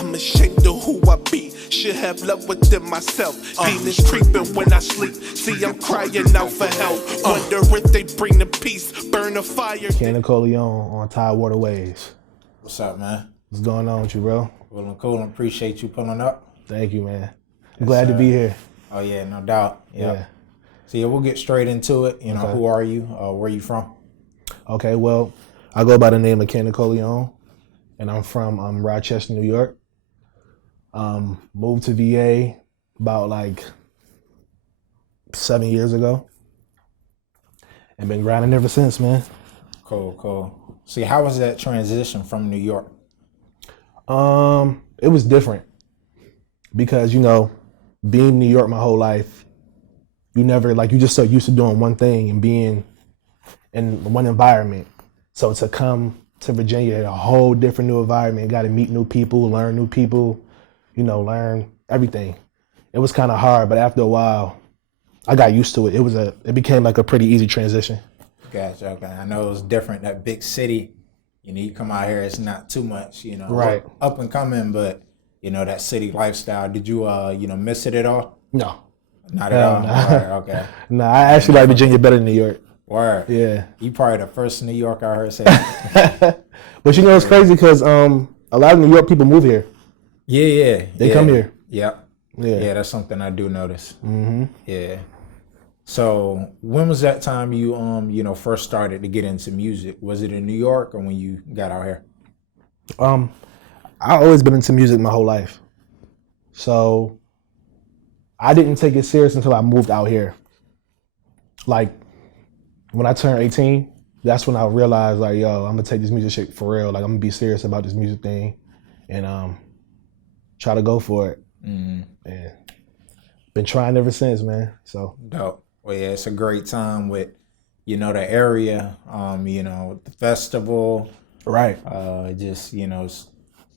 I'm ashamed of who I be. Should have love within myself. Demons creeping when I sleep. See, I'm crying out for help. Wonder if they bring the peace, burn the fire. Coleon on Tidewater Waves. What's up, man? What's going on with you, bro? Well, Coleon, appreciate you pulling up. Thank you, man. I'm glad to be here. Oh yeah, no doubt. Yep. Yeah. So yeah, we'll get straight into it. You know, Okay. Who are you? Where you from? Okay, well, I go by the name of Coleon, and I'm from Rochester, New York. Moved to VA about like 7 years ago, and been grinding ever since, man. Cool. See, how was that transition from New York? It was different because, you know, being in New York my whole life, you never, like, you just so used to doing one thing and being in one environment. So to come to Virginia, a whole different new environment, got to meet new people, learn new people, you know, learn everything. It was kind of hard, but after a while, I got used to it. It became like a pretty easy transition. Gotcha. Okay. I know it was different. That big city, you know, you come out here, it's not too much, you know, Right. up and coming, but you know, that city lifestyle. Did you, miss it at all? No. Not at all. No. Word, okay. No, I actually like Virginia better than New York. Word. Yeah. You probably the first New Yorker I heard say that. But you know, it's crazy because a lot of New York people move here. Yeah. They come here. Yep. Yeah. Yeah, that's something I do notice. Mm-hmm. Yeah. So when was that time you first started to get into music? Was it in New York or when you got out here? I always been into music my whole life. So I didn't take it serious until I moved out here. Like when I turned 18, that's when I realized like, yo, I'm gonna take this music shit for real. Like I'm gonna be serious about this music thing and try to go for it. Mm-hmm. And been trying ever since, man. So dope. Well, yeah, it's a great time with, you know, the area, the festival. Right. Just, you know,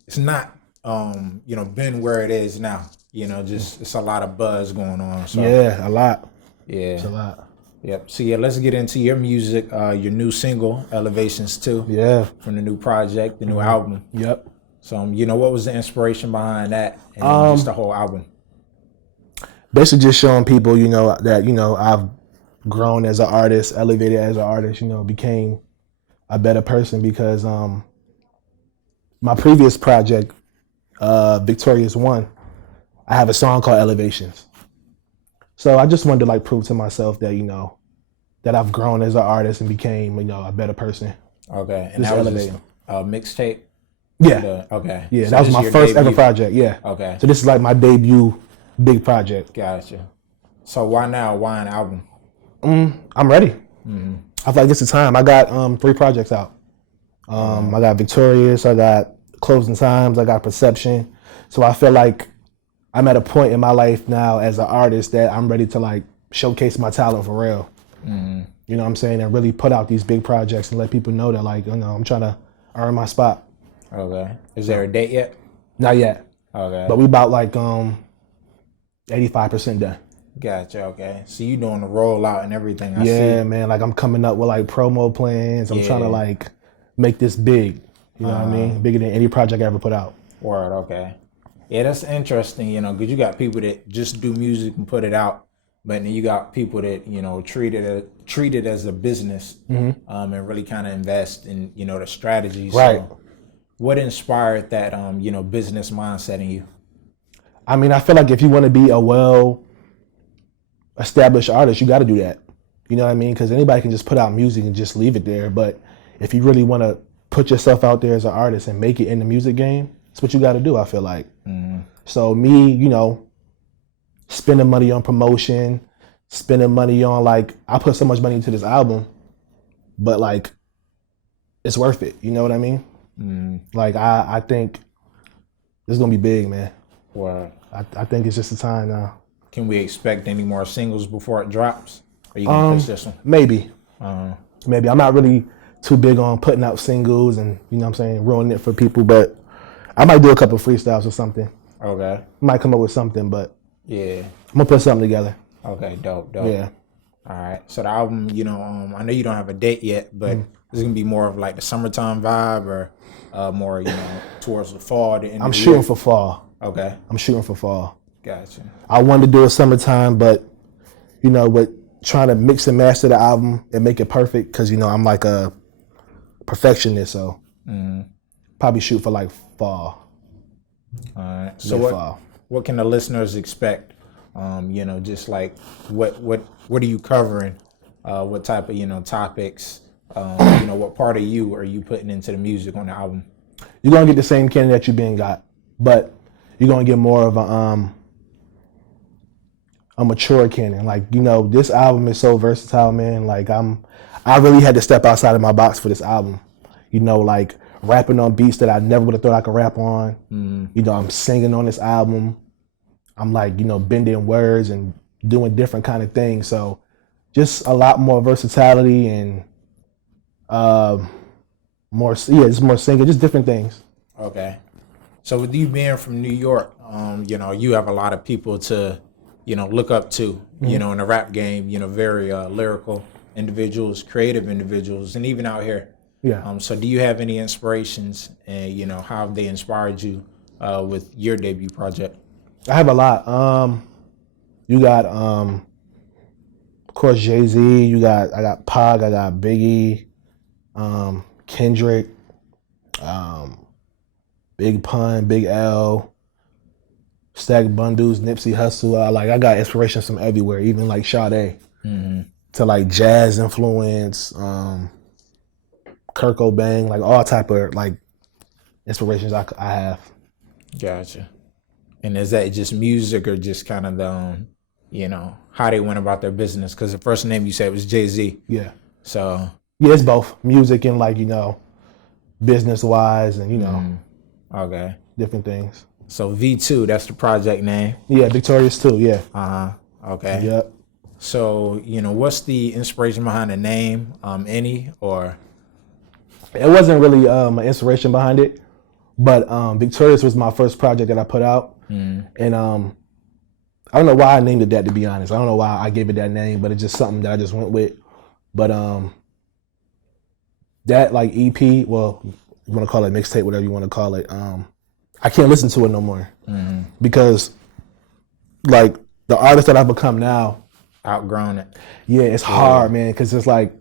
it's not, been where it is now. You know, just it's a lot of buzz going on. So, yeah, a lot. Yeah. It's a lot. Yep. So, yeah, let's get into your music, your new single, Elevations 2. Yeah. From the new project, the new album. Yep. So, what was the inspiration behind that and then just the whole album? Basically just showing people, you know, that, you know, I've grown as an artist, elevated as an artist, you know, became a better person because my previous project, Victorious One, I have a song called Elevations. So I just wanted to like prove to myself that, you know, that I've grown as an artist and became, you know, a better person. Okay. And just that was elevating. a mixtape? Yeah. Okay. Yeah, So that was this my your first debut? ever project. Yeah. Okay. So this is like my debut big project. Gotcha. So why now? Why an album? I'm ready. Mm-hmm. I feel like it's the time. I got 3 projects out. I got Victorious, I got Closing Times, I got Perception. So I feel like I'm at a point in my life now as an artist that I'm ready to like showcase my talent for real. Mm-hmm. You know what I'm saying? And really put out these big projects and let people know that like, you know, I'm trying to earn my spot. Okay. Is there a date yet? Not yet. Okay. But we about like 85% done. Gotcha. Okay. So you doing the rollout and everything? I Yeah, see. man. Like I'm coming up with like promo plans. I'm trying to like make this big. You know what I mean? Bigger than any project I ever put out. Word. Okay. Yeah, that's interesting. You know, because you got people that just do music and put it out, but then you got people that treat it as a business, and really kind of invest in the strategies. Right. So what inspired that business mindset in you? I mean, I feel like if you want to be a well-established artist, you got to do that. You know what I mean? Because anybody can just put out music and just leave it there. But if you really want to put yourself out there as an artist and make it in the music game, that's what you got to do, I feel like. Mm-hmm. So me, spending money on promotion, spending money on like, I put so much money into this album, but like, it's worth it. You know what I mean? Mm-hmm. Like, I think this is going to be big, man. Wow. I think it's just the time now. Can we expect any more singles before it drops? Are you gonna push this one? Maybe. Maybe. I'm not really too big on putting out singles and ruining it for people, but I might do a couple of freestyles or something. Okay. Might come up with something, but yeah, I'm gonna put something together. Okay, dope. Yeah. All right. So the album, I know you don't have a date yet, but Is it gonna be more of like the summertime vibe, or more, towards the fall? The end I'm of the shooting year? for fall. Okay, I'm shooting for fall. gotcha. I wanted to do it summertime, but with trying to mix and master the album and make it perfect, because I'm like a perfectionist, so probably shoot for like fall. All right. So Mid-fall. what can the listeners expect? Just like what are you covering? What type of topics? What part of you are you putting into the music on the album? You're gonna get the same Kenny that you been got, but you're gonna get more of a mature Kenny. Like, this album is so versatile, man. Like, I really had to step outside of my box for this album. Like rapping on beats that I never would have thought I could rap on. I'm singing on this album. I'm like, bending words and doing different kind of things. So just a lot more versatility and just more singing, just different things. Okay. So with you being from New York, you have a lot of people to, look up to, in the rap game, very lyrical individuals, creative individuals, and even out here. Yeah. So do you have any inspirations, and, how have they inspired you with your debut project? I have a lot. You got, of course, Jay-Z. I got Pog. I got Biggie, Kendrick, Big Pun, Big L, Stack Bundles, Nipsey Hussle. I got inspirations from everywhere, even like Sade, to like jazz influence, Kurt Cobain, like all type of like inspirations I have. Gotcha. And is that just music, or just kind of the, how they went about their business? Because the first name you said was Jay-Z. Yeah. So. Yeah, it's both music and like, business wise and, Okay. different things. So V2, that's the project name. Yeah, Victorious too, yeah. Okay. Yep. So, what's the inspiration behind the name? Any, or? It wasn't really an inspiration behind it, but Victorious was my first project that I put out. And I don't know why I named it that, to be honest. I don't know why I gave it that name, but it's just something that I just went with. But that like EP, well, you want to call it mixtape, whatever you want to call it, I can't listen to it no more. Because like the artist that I've become now, outgrown it. Yeah, it's hard, man, because it's like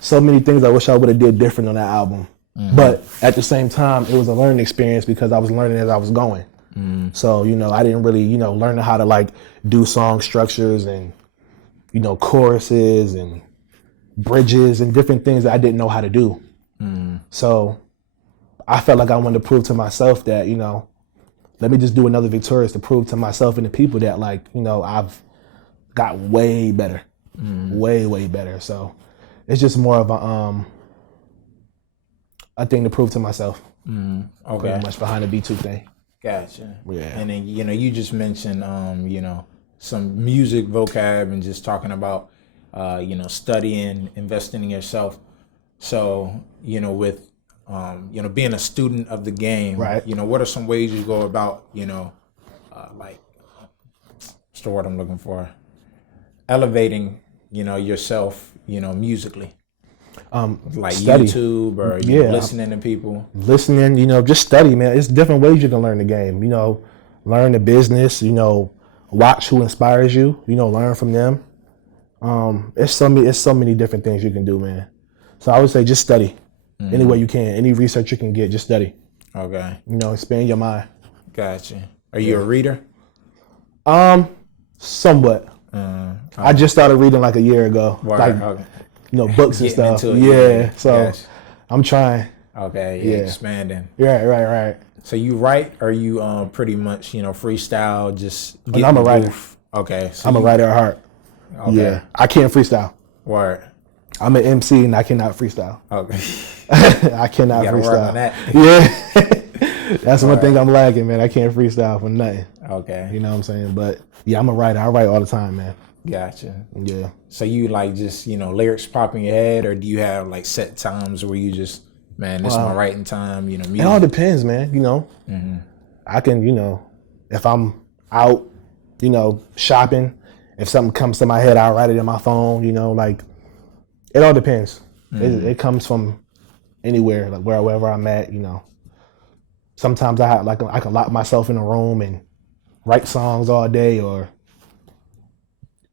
so many things I wish I would have did different on that album. But at the same time, it was a learning experience because I was learning as I was going. So, I didn't really, learn how to like do song structures and, choruses and bridges and different things that I didn't know how to do. So I felt like I wanted to prove to myself that, let me just do another Victorious to prove to myself and the people that like, I've got way better, way, way better. So it's just more of a thing to prove to myself. Okay. Pretty much behind the B2 thing. Gotcha. Yeah. And then, you just mentioned, some music vocab and just talking about, studying, investing in yourself. So, with, being a student of the game, right. What are some ways you go about, like, what's the word I'm looking for? Elevating, yourself, musically. Like study. YouTube or listening to people. Listening, just study, man. It's different ways you can learn the game. Learn the business. Watch who inspires you. Learn from them. It's so many different things you can do, man. So I would say just study any way you can. Any research you can get, just study. Okay. Expand your mind. Gotcha. Are you a reader? Somewhat. I just started reading like a year ago. Okay. Books and stuff. Yeah. So I'm trying. Okay. Yeah. Expanding. Right. So you write, or you pretty much freestyle? Just I'm a writer. Okay. So I'm a writer at heart. Okay. Yeah. I can't freestyle. Word. I'm an MC and I cannot freestyle. Okay. I cannot freestyle. Work on that. Yeah. That's one thing I'm lacking, man. I can't freestyle for nothing. Okay. You know what I'm saying? But yeah, I'm a writer. I write all the time, man. Gotcha. Yeah. So you like just, lyrics pop in your head, or do you have like set times where you just, man, this is my writing time, music? It all depends, man. I can, if I'm out, shopping, if something comes to my head, I'll write it in my phone, like it all depends. It comes from anywhere, like wherever I'm at, you know. Sometimes I can lock myself in a room and write songs all day, or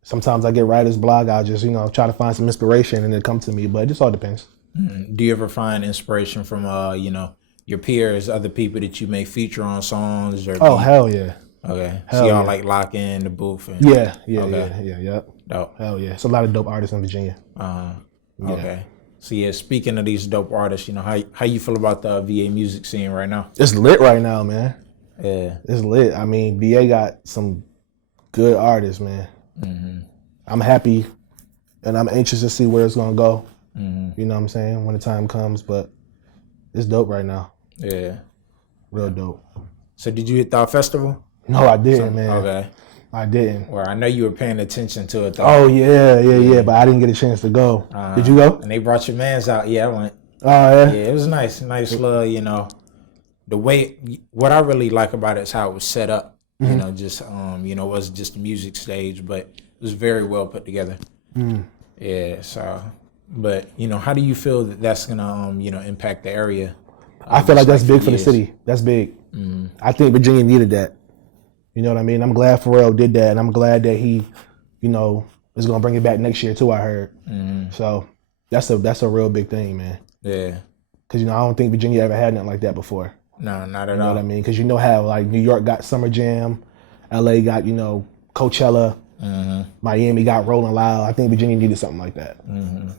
sometimes I get writer's block. I'll just, you know, try to find some inspiration and it come to me, but it just all depends. Do you ever find inspiration from, you know, your peers, other people that you may feature on songs? Or Hell yeah. Okay. Hell so y'all yeah. like lock in the booth? And, Yeah. Yep. Dope. Hell yeah. It's a lot of dope artists in Virginia. Okay. So yeah, speaking of these dope artists, you know, how you feel about the VA music scene right now? It's lit right now, man. Yeah. It's lit. I mean, VA got some good artists, man. I'm happy and I'm anxious to see where it's gonna go. You know what I'm saying? When the time comes, but it's dope right now. Yeah. Real dope. So did you hit that festival? No, I didn't, man. Okay. I didn't. Well, I know you were paying attention to it though. Oh yeah, but I didn't get a chance to go. Did you go? And they brought your mans out. Yeah, I went. Oh yeah. Yeah, it was nice little, you know, the way, what I really like about it is how it was set up. You know, just you know, it wasn't just a music stage, but it was very well put together. Yeah, so, but you know, how do you feel that that's gonna you know, impact the area? I feel like that's big for the city. That's big. I think Virginia needed that. You know what I mean? I'm glad Pharrell did that, and I'm glad that he, you know, is gonna bring it back next year too. I heard. So that's a real big thing, man. Yeah. Because you know, I don't think Virginia ever had nothing like that before. No, not at all. You know what I mean? Because you know how like New York got Summer Jam, LA got, you know, Coachella, Miami got Rolling Loud. I think Virginia needed something like that.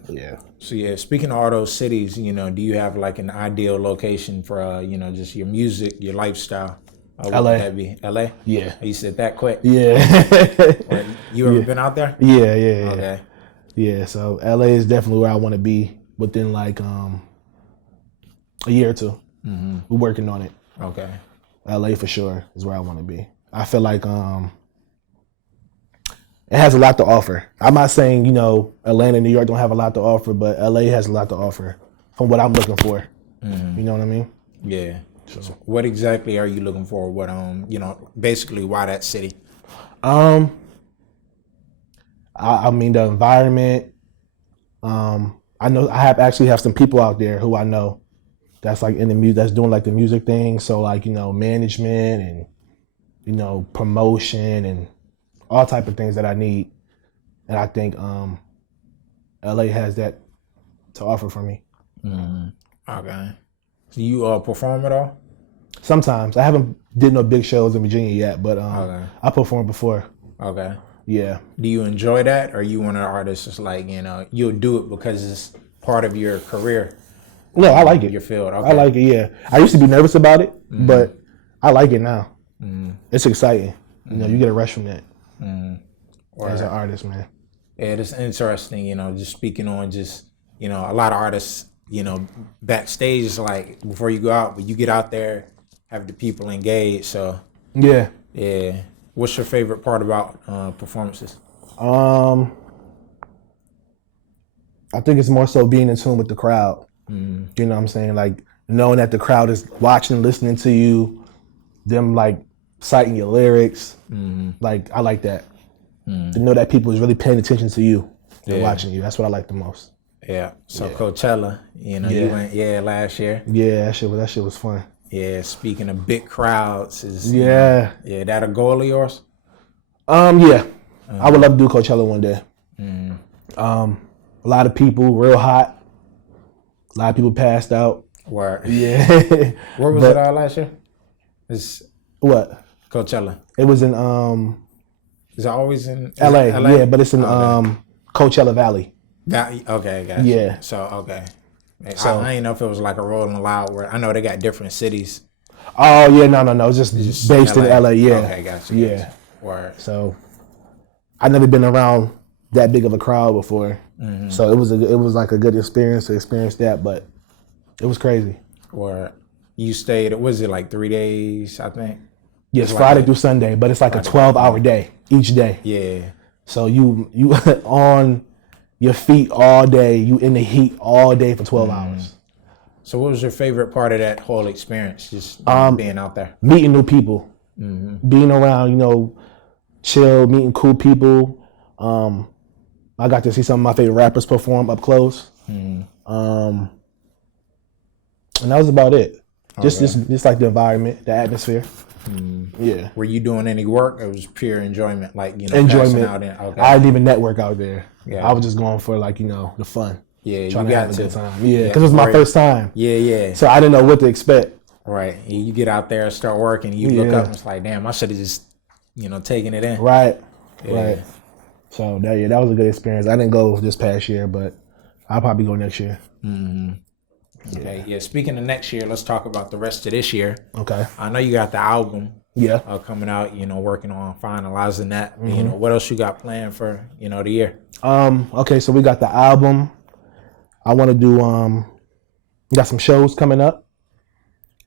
Yeah. So yeah, speaking of all those cities, you know, do you have like an ideal location for you know, just your music, your lifestyle? What LA. would that be? LA? Yeah. You said that quick? Yeah. You ever been out there? Yeah. Okay. Yeah. So LA is definitely where I want to be within like a year or two. We're working on it. Okay. LA for sure is where I want to be. I feel like it has a lot to offer. I'm not saying, you know, Atlanta and New York don't have a lot to offer, but LA has a lot to offer from what I'm looking for. You know what I mean? Yeah. So what exactly are you looking for? What you know, basically why that city? I mean the environment. I know I actually have some people out there who I know that's like in the music, that's doing like the music thing. So like, you know, management and, you know, promotion and all type of things that I need. And I think LA has that to offer for me. Okay. So you perform at all? Sometimes. I haven't did no big shows in Virginia yet, but I performed before. Okay. Yeah. Do you enjoy that, or are you one of the artists that's like, you know, you'll do it because it's part of your career? No, I like it. Your field. Okay. I like it, yeah. I used to be nervous about it, but I like it now. It's exciting. You know, you get a rush from that as an artist, man. Yeah, it's interesting, you know, just speaking on just, you know, a lot of artists, you know, backstage, like before you go out, but you get out there, have the people engaged. So Yeah. What's your favorite part about performances? I think it's more so being in tune with the crowd. You know what I'm saying? Like knowing that the crowd is watching, listening to you, them like citing your lyrics. Like I like that. To know that people is really paying attention to you and watching you. That's what I like the most. Yeah. So Coachella, you know, you went last year. Yeah, that shit was fun. Yeah. Speaking of big crowds, is Yeah. That a goal of yours? Yeah. I would love to do Coachella one day. A lot of people, real hot. A lot of people passed out. Where? Yeah. Where was it all last year? What? Coachella. It was in Is it always in LA? Yeah, but it's in Coachella Valley. Okay, gotcha. Yeah. So okay. So I didn't know if it was like a Rolling Loud where I know they got different cities. Oh yeah, no. It's just based in LA. Yeah. Okay, gotcha. Yeah. Word. So I've never been around that big of a crowd before. So it was like a good experience to experience that, but it was crazy. Where you stayed, was it like 3 days, I think? Yes, Friday through Sunday, but it's like a 12-hour day each day. Yeah. So you on your feet all day, you in the heat all day for 12 hours. So what was your favorite part of that whole experience, just being out there? Meeting new people, being around, you know, chill, meeting cool people. I got to see some of my favorite rappers perform up close. And that was about it. Just Okay. just like the environment, the atmosphere. Yeah. Were you doing any work? It was pure enjoyment, like passing Enjoyment. out in. Okay. I didn't even network out there. Yeah. I was just going for like, the fun. Yeah, Trying you to got have a to. good time. Yeah, because it was my Right. first time. Yeah. So I didn't know what to expect. Right. You get out there, start working, you look up and it's like, damn, I should have just, taken it in. Right. Yeah. Right. So that was a good experience. I didn't go this past year, but I'll probably go next year. Okay. Yeah. Speaking of next year, let's talk about the rest of this year. Okay. I know you got the album Yeah. coming out, working on finalizing that. What else you got planned for, the year? Okay, so we got the album. I want to do we got some shows coming up.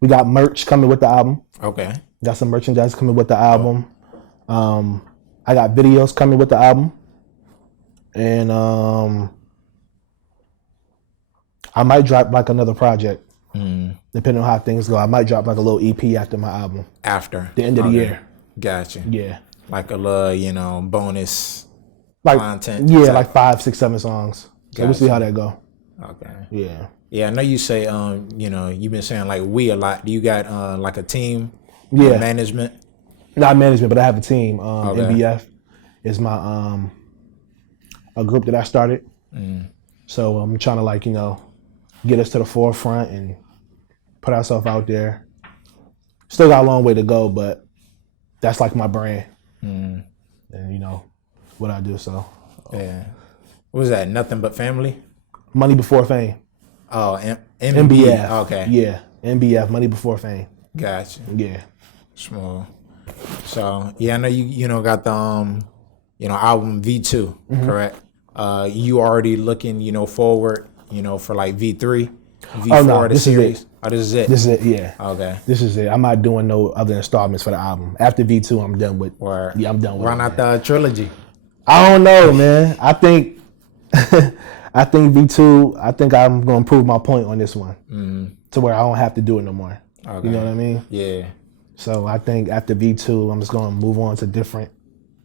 We got merch coming with the album. Okay. Got some merchandise coming with the album. I got videos coming with the album. And I might drop like another project. Depending on how things go. I might drop like a little EP after my album. After The end of the year. Gotcha. Yeah. Like a little, bonus Like content. Yeah, type. like 5, 6, 7 songs. So we'll see Gotcha. how that go. Okay. Yeah. Yeah, I know you say you've been saying like we a lot. Do you got like a team? Yeah. Management? Not management, but I have a team. Okay. NBF is my a group that I started. So I'm trying to like, get us to the forefront and put ourselves out there. Still got a long way to go, but that's like my brand. And what I do. So Yeah. What was that? Nothing But Family? Money Before Fame. Oh, NBF. Okay. Yeah. NBF, Money Before Fame. Gotcha. Yeah. Small. So yeah, I know you got the album V2, correct? You already looking forward for like V3, V4 the this series. is it. Oh, this is it. This is it, yeah. Okay. This is it. I'm not doing no other installments for the album. After V2, I'm done with. Word. Yeah, I'm done with. Why it, not man. the trilogy? I don't know, man. I think V2. I think I'm gonna prove my point on this one to where I don't have to do it no more. Okay. You know what I mean? Yeah. So I think after V2, I'm just gonna move on to different.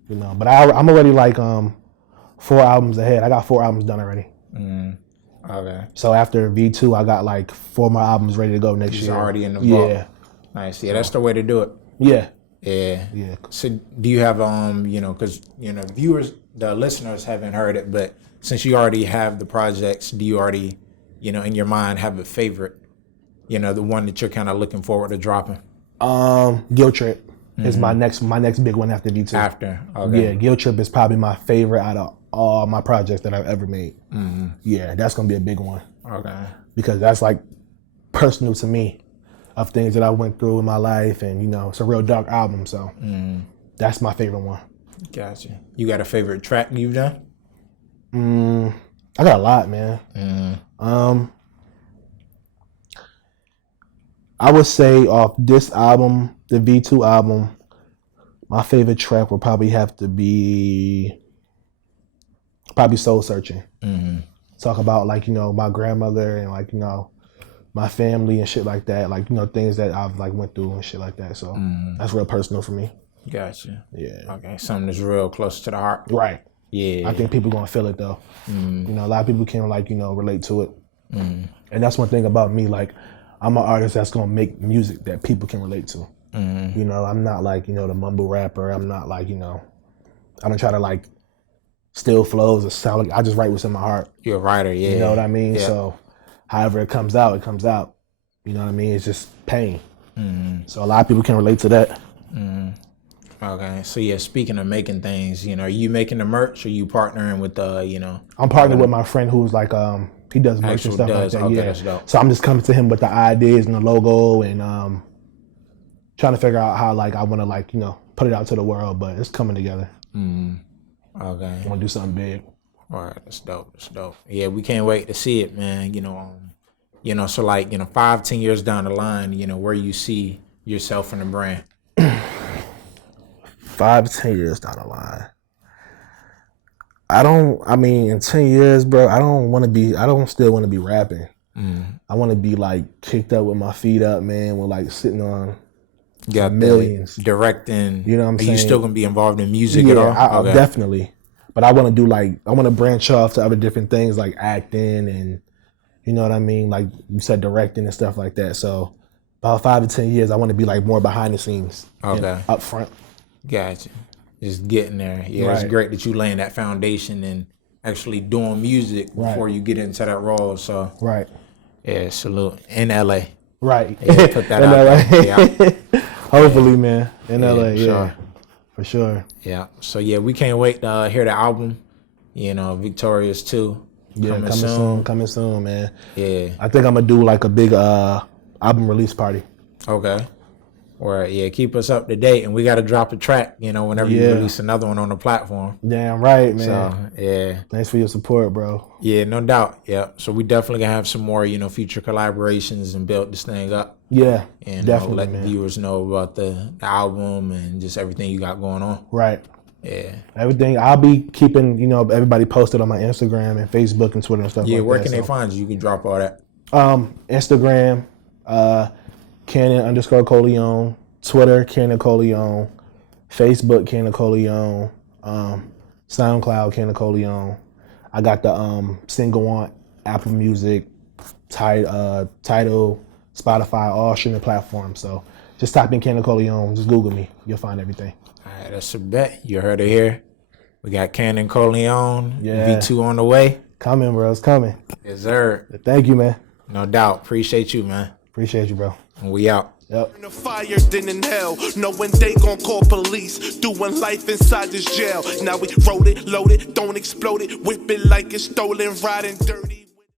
But I'm already like 4 albums ahead. I got 4 albums done already. Okay. So after V2, I got like 4 more albums ready to go next It's year. already in the vault. Yeah. Nice. Yeah, that's the way to do it. Yeah. Yeah. Yeah. So do you have because viewers, the listeners haven't heard it, but since you already have the projects, do you already in your mind have a favorite, the one that you're kind of looking forward to dropping? Guilt Trip is my next big one after V2. After. Okay. Yeah, Guilt Trip is probably my favorite out of all my projects that I've ever made. Yeah, that's gonna be a big one Okay. because that's like personal to me, of things that I went through in my life, and it's a real dark album. So that's my favorite one. Gotcha. You got a favorite track you've done? I got a lot, man. I would say off this album, the V2 album, my favorite track would probably have to be Soul Searching. Talk about like, my grandmother and like, my family and shit like that. Like, things that I've like went through and shit like that. So that's real personal for me. Gotcha. Yeah. Okay. Something that's real close to the heart. Right. Yeah. I think people gonna feel it though. A lot of people can like, relate to it. And that's one thing about me, like I'm an artist that's gonna make music that people can relate to. I'm not like, the mumble rapper. I'm not like, I don't try to like steal flows or sound like, I just write what's in my heart. You're a writer, yeah. You know what I mean? Yeah. So however it comes out, it comes out. You know what I mean? It's just pain. So a lot of people can relate to that. Okay. So yeah, speaking of making things, are you making the merch or you partnering with I'm partnering with my friend who's like he does merch and Actual stuff does. like that. Okay, Yeah. that's dope. So I'm just coming to him with the ideas and the logo and trying to figure out how like I want to like, put it out to the world, but it's coming together. Okay. I want to do something big. All right, that's dope. That's dope. Yeah, we can't wait to see it, man. So like, 5-10 years down the line, where you see yourself in the brand. 5-10 years down the line. In 10 years, bro, I don't still want to be rapping. I want to be like kicked up with my feet up, man, with like sitting on Got millions. Directing. You know what I'm Are saying? you still gonna be involved in music at all? I Okay. definitely. But I want to do like, I want to branch off to other different things like acting and, You know what I mean? Like you said, directing and stuff like that. So about 5 to 10 years, I want to be like more behind the scenes, Okay, up front. gotcha. Just getting there. Yeah, it's Right. great that you laying that foundation and actually doing music before Right. you get into that role. So Right. yeah, salute in LA. Right. Yeah, put that In out LA. there. Yeah. Hopefully, man. In LA, sure. for sure. Yeah. So yeah, we can't wait to hear the album. You know, Victorious 2. Yeah, coming soon, man. Yeah. I think I'm gonna do like a big album release party. Okay. Or yeah, keep us up to date, and we got to drop a track. You know, whenever you Yeah. release another one on the platform. Damn right, man. So yeah, Thanks for your support, bro. yeah, no doubt. Yeah. So we definitely gonna have some more, you know, future collaborations and build this thing up. Yeah, And definitely, let man. the viewers know about the album and just everything you got going on. Right. Yeah. Everything. I'll be keeping, everybody posted on my Instagram and Facebook and Twitter and stuff Yeah. like that. Where can they find you? You can drop all that. Instagram, Cannon_Coleon, Twitter, Cannon Coleon, Facebook, Cannon Coleon, SoundCloud, Cannon Coleon. I got the single on Apple Music, Tidal, Spotify, all streaming platforms. So just type in Cannon Coleon, just Google me. You'll find everything. All right, that's a bet. You heard it here. We got Cannon Coleon, Yeah. V2 on the way. Coming, bro. It's coming. Yes, sir. Thank you, man. No doubt. Appreciate you, man. Appreciate you, bro. And we out. Yep. Burn the fire, then in hell, knowing they gon' call police, doing life inside this jail. Now we wrote it, load it, don't explode it, whip it like it's stolen, riding dirty.